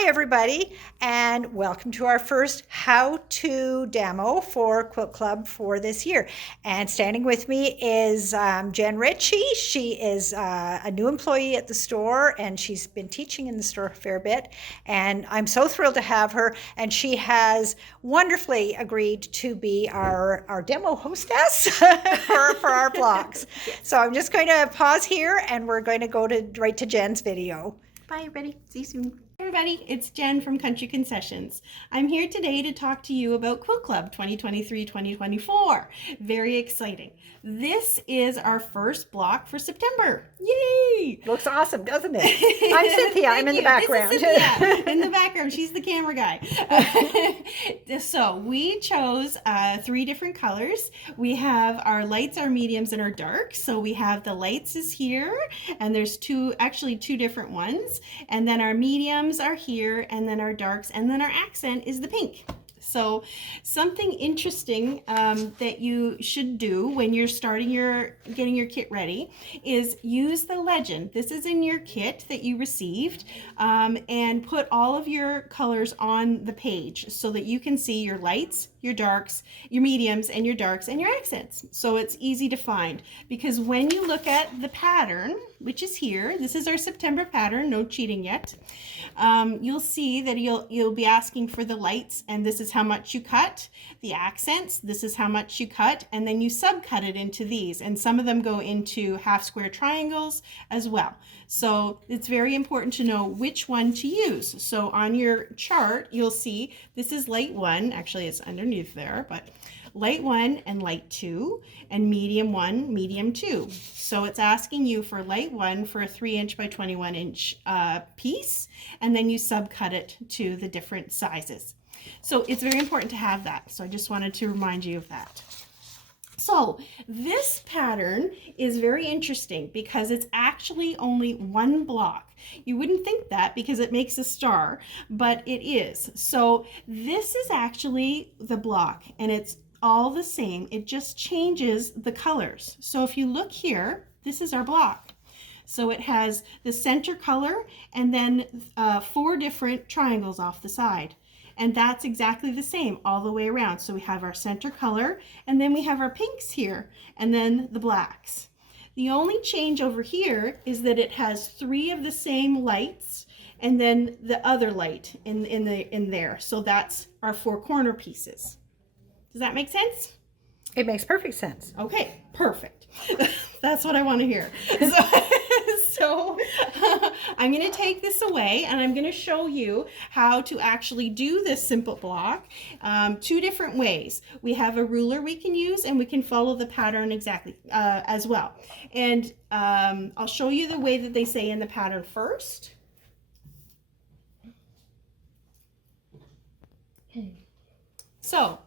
Hi everybody, and welcome to our first how-to demo for Quilt Club for this year. And standing with me is Jen Ritchie. She is a new employee at the store, and she's been teaching in the store a fair bit. And I'm so thrilled to have her, and she has wonderfully agreed to be our demo hostess for our blocks. So I'm just going to pause here, and we're going to go right to Jen's video. Bye everybody, see you soon. Hey everybody, it's Jen from Country Concessions. I'm here today to talk to you about Quilt Club 2023-2024. Very exciting. This is our first block for September. Yay! Looks awesome, doesn't it? I'm Cynthia, I'm in the background. This is Cynthia in the background, she's the camera guy. So we chose 3 different colors. We have our lights, our mediums, and our darks. So we have the lights is here, and there's actually two different ones. And then our mediums are here, and then our darks, and then our accent is the pink. So something interesting that you should do when you're getting your kit ready is use the legend. This is in your kit that you received, and put all of your colors on the page so that you can see your lights, your darks, your mediums, and your darks, and your accents. So it's easy to find, because when you look at the pattern, which is here, this is our September pattern, no cheating yet, you'll see that you'll be asking for the lights, and this is how much you cut. The accents, this is how much you cut, and then you subcut it into these, and some of them go into half square triangles as well. So it's very important to know which one to use. So on your chart, you'll see this is light 1, actually it's underneath there, but light 1 and light 2, and medium 1, medium 2. So it's asking you for light 1 for a 3" by 21" piece, and then you subcut it to the different sizes. So it's very important to have that. So I just wanted to remind you of that. So this pattern is very interesting because it's actually only 1 block. You wouldn't think that because it makes a star, but it is. So this is actually the block, and it's all the same. It just changes the colors. So if you look here, this is our block. So it has the center color and then 4 different triangles off the side. And that's exactly the same all the way around. So we have our center color, and then we have our pinks here, and then the blacks. The only change over here is that it has 3 of the same lights, and then the other light in there. So that's our 4 corner pieces. Does that make sense? It makes perfect sense. Okay, perfect. That's what I want to hear. So I'm going to take this away, and I'm going to show you how to actually do this simple block 2 different ways. We have a ruler we can use, and we can follow the pattern exactly as well. And I'll show you the way that they say in the pattern first. So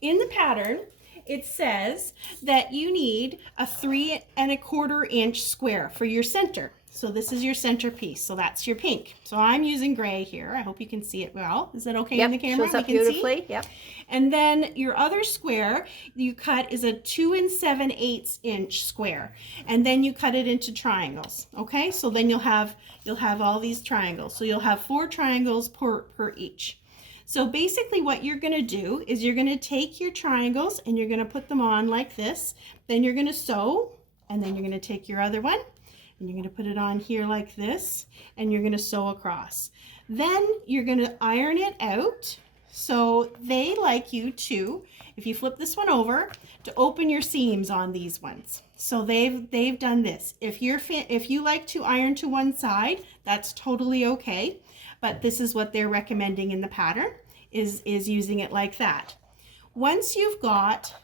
in the pattern, it says that you need a 3 1/4 inch square for your center. So this is your center piece. So that's your pink. So I'm using gray here. I hope you can see it well. Is that okay in the camera? Shows up beautifully. Yep. And then your other square you cut is a 2 7/8 inch square, and then you cut it into triangles. Okay, so then you'll have all these triangles. So you'll have 4 triangles per each. So basically what you're going to do is you're going to take your triangles and you're going to put them on like this. Then you're going to sew, and then you're going to take your other one and you're going to put it on here like this, and you're going to sew across. Then you're going to iron it out. So they like you to, if you flip this one over, to open your seams on these ones. So they've done this. If you like to iron to one side, that's totally okay. But this is what they're recommending in the pattern, is using it like that. Once you've got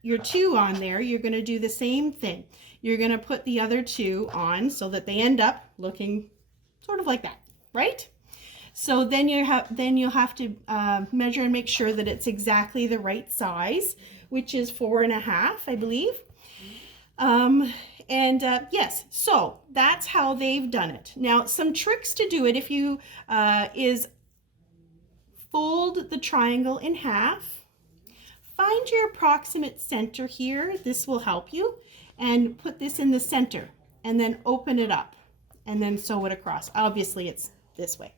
your 2 on there, you're going to do the same thing. You're going to put the other 2 on so that they end up looking sort of like that, right? So then you'll have to measure and make sure that it's exactly the right size, which is 4 1/2, I believe. Yes, so that's how they've done it. Now, some tricks to do it is fold the triangle in half, find your approximate center here, this will help you, and put this in the center, and then open it up, and then sew it across. Obviously, it's this way.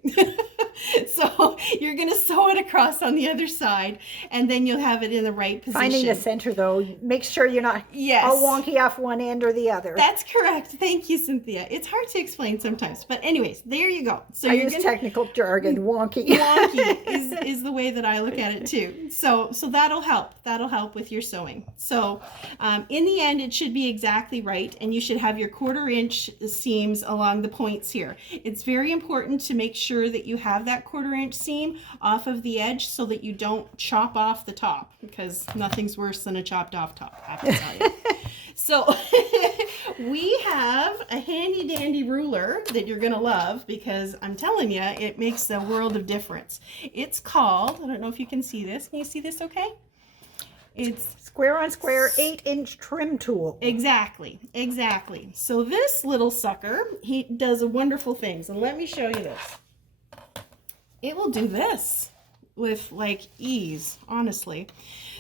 So you're going to sew it across on the other side, and then you'll have it in the right position. Finding the center, though, make sure you're not all wonky off one end or the other. That's correct. Thank you, Cynthia. It's hard to explain sometimes, but anyways, there you go. So I use technical jargon. Wonky. Wonky is the way that I look at it too. So that'll help. That'll help with your sewing. So in the end, it should be exactly right, and you should have your 1/4 inch seams along the points here. It's very important to make sure that you have that 1/4 inch seam off of the edge so that you don't chop off the top, because nothing's worse than a chopped off top, I have to tell you. So we have a handy dandy ruler that you're going to love, because I'm telling you, it makes a world of difference. It's called, I don't know if you can see this. Can you see this okay? It's square on square 8-inch trim tool. Exactly. So this little sucker, he does wonderful things. And let me show you this. It will do this with like ease, honestly.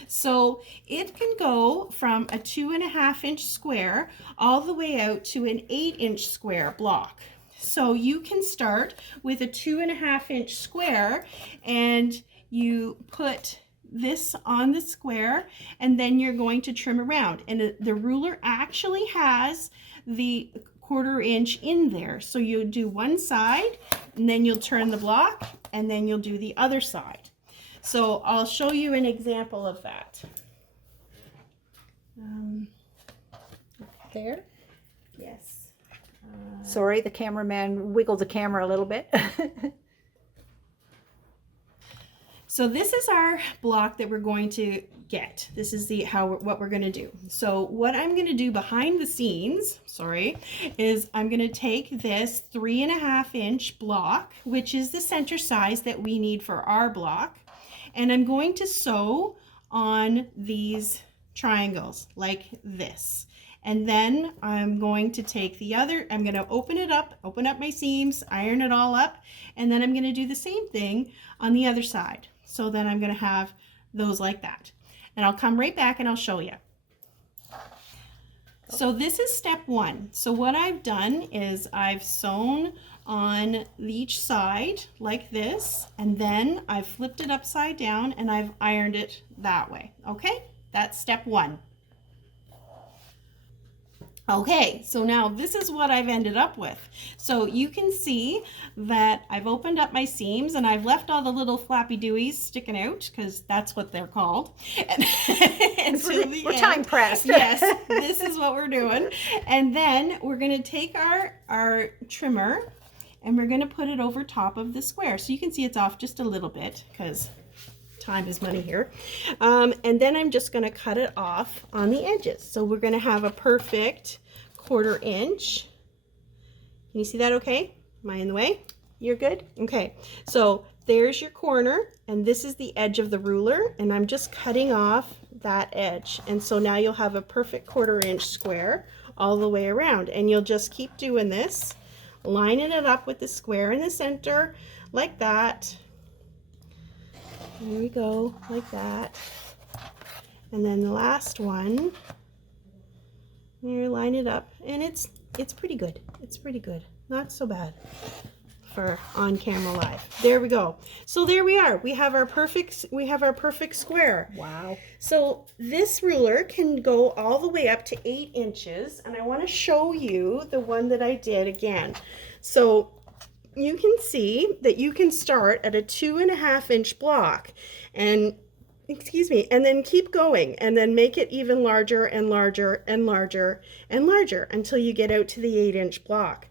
So it can go from a 2.5 inch square all the way out to an 8-inch square block. So you can start with a 2.5 inch square, and you put this on the square, and then you're going to trim around. And the ruler actually has the 1/4 inch in there. So you do one side, and then you'll turn the block, and then you'll do the other side. So I'll show you an example of that. There? Yes. Sorry, the cameraman wiggled the camera a little bit. So this is our block that we're going to get. This is what we're going to do. So what I'm going to do behind the scenes, is I'm going to take this 3.5 inch block, which is the center size that we need for our block, and I'm going to sew on these triangles like this. And then I'm going to take I'm going to open up my seams, iron it all up, and then I'm going to do the same thing on the other side. So then I'm going to have those like that. And I'll come right back and I'll show you. So this is step 1. So what I've done is I've sewn on each side like this, and then I've flipped it upside down and I've ironed it that way. Okay, that's step 1. Okay, so now this is what I've ended up with. So you can see that I've opened up my seams and I've left all the little flappy dooies sticking out, because that's what they're called. We're time pressed. Yes, this is what we're doing. And then we're going to take our trimmer and we're going to put it over top of the square. So you can see it's off just a little bit, because time is money here. And then I'm just going to cut it off on the edges. So we're going to have a perfect 1/4 inch. Can you see that okay? Am I in the way? You're good? Okay. So there's your corner, and this is the edge of the ruler, and I'm just cutting off that edge. And so now you'll have a perfect 1/4 inch square all the way around, and you'll just keep doing this, lining it up with the square in the center like that. There we go, like that. And then the last one, you line it up, and it's pretty good. It's pretty good. Not so bad for on camera live. There we go. So there we are. We have our perfect square. Wow. So this ruler can go all the way up to 8 inches, and I want to show you the one that I did again. So you can see that you can start at a 2.5 inch block and then keep going, and then make it even larger and larger and larger and larger until you get out to the 8 inch block.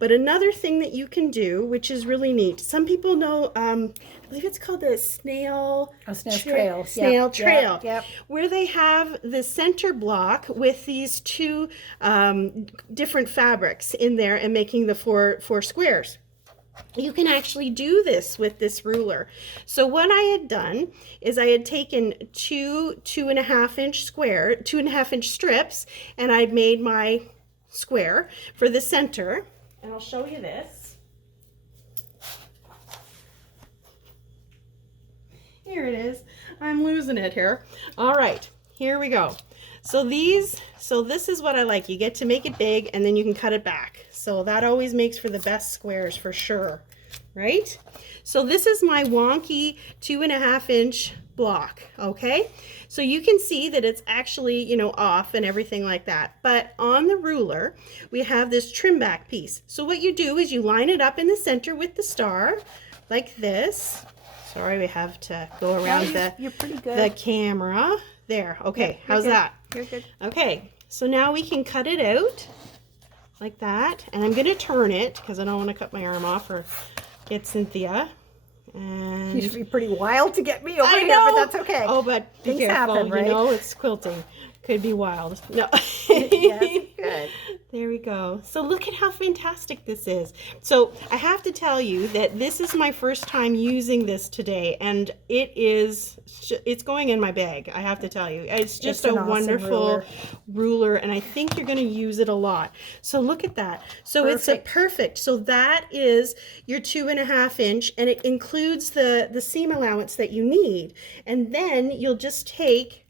But another thing that you can do, which is really neat, some people know, I believe it's called the snail trail. Snail trail, yep. Where they have the center block with these 2 different fabrics in there and making the four squares. You can actually do this with this ruler. So what I had done is I had taken 2.5 inch strips, and I'd made my square for the center. And I'll show you this. Here it is. I'm losing it here. All right, here we go. So this is what I like. You get to make it big, and then you can cut it back. So that always makes for the best squares for sure. right? So this is my wonky 2.5-inch block, okay? So you can see that it's actually, you know, off and everything like that. But on the ruler, we have this trim back piece. So what you do is you line it up in the center with the star, like this. Sorry, we have to go around You're pretty good. the camera. There, okay, You're how's good. that? You're good. Okay, so now we can cut it out like that. And I'm gonna turn it because I don't want to cut my arm off or get Cynthia. And Used to be pretty wild to get me over I here, know. but that's okay. Oh, but be Things careful, happen, right? you know, it's quilting. Could be wild. No. Yes, good. There we go. So look at how fantastic this is. So I have to tell you that this is my first time using this today, and it's going in my bag. I have to tell you, it's just It's an a awesome wonderful ruler, and I think you're going to use it a lot. So look at that. So it's a perfect. So that is your 2.5-inch, and it includes the seam allowance that you need. And then you'll just take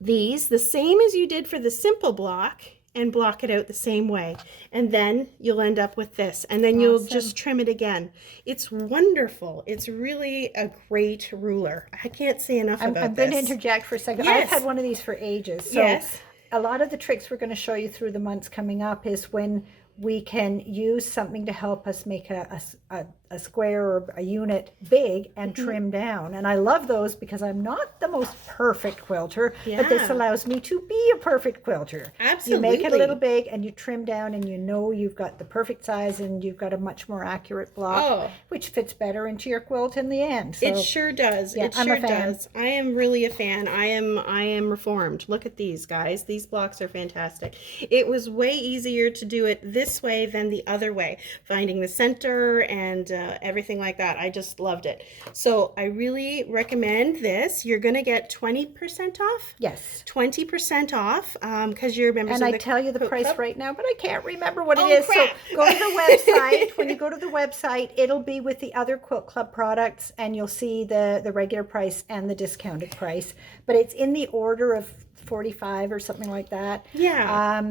these the same as you did for the simple block and block it out the same way, and then you'll end up with this, and then you'll just trim it again. It's wonderful. It's really a great ruler. I can't say enough about this. I'm going to interject for a second. Yes. I've had one of these for ages. So Yes. a lot of the tricks we're going to show you through the months coming up is when we can use something to help us make a square or a unit big and trim down. And I love those because I'm not the most perfect quilter, but this allows me to be a perfect quilter. Absolutely. You make it a little big and you trim down, and you know you've got the perfect size and you've got a much more accurate block, which fits better into your quilt in the end. So, it sure does. Yeah, it I'm sure a fan. does. I am really a fan. I am reformed. Look at these guys. These blocks are fantastic. It was way easier to do it this way than the other way. Finding the center and everything like that. I just loved it. So I really recommend this. You're going to get 20% off. yes. 20% off because you're members And of I the tell you the Quilt price Club. right now, but I can't remember what it Oh, is. crap. So go to the website. When you go to the website, it'll be with the other Quilt Club products, and you'll see the regular price and the discounted price. But it's in the order of 45 or something like that. Yeah.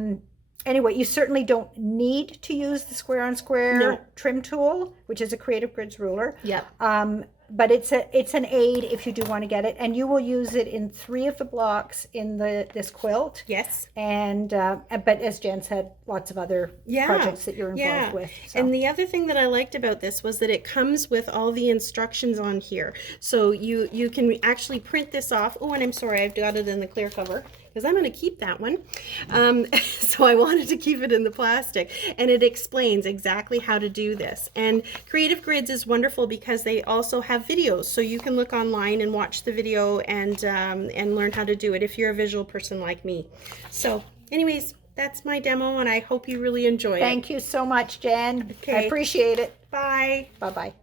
Anyway, you certainly don't need to use the square on square trim tool, which is a Creative Grids ruler. Yep. But it's an aid if you do want to get it, and you will use it in 3 of the blocks in this quilt. Yes. And but as Jen said, lots of other projects that you're involved with. So. And the other thing that I liked about this was that it comes with all the instructions on here. So you can actually print this off. Oh, and I'm sorry, I've got it in the clear cover because I'm going to keep that one. So I wanted to keep it in the plastic. And it explains exactly how to do this. And Creative Grids is wonderful because they also have videos. So you can look online and watch the video and learn how to do it if you're a visual person like me. So anyways, that's my demo, and I hope you really enjoy it. Thank you so much, Jen. Okay. I appreciate it. Bye. Bye-bye.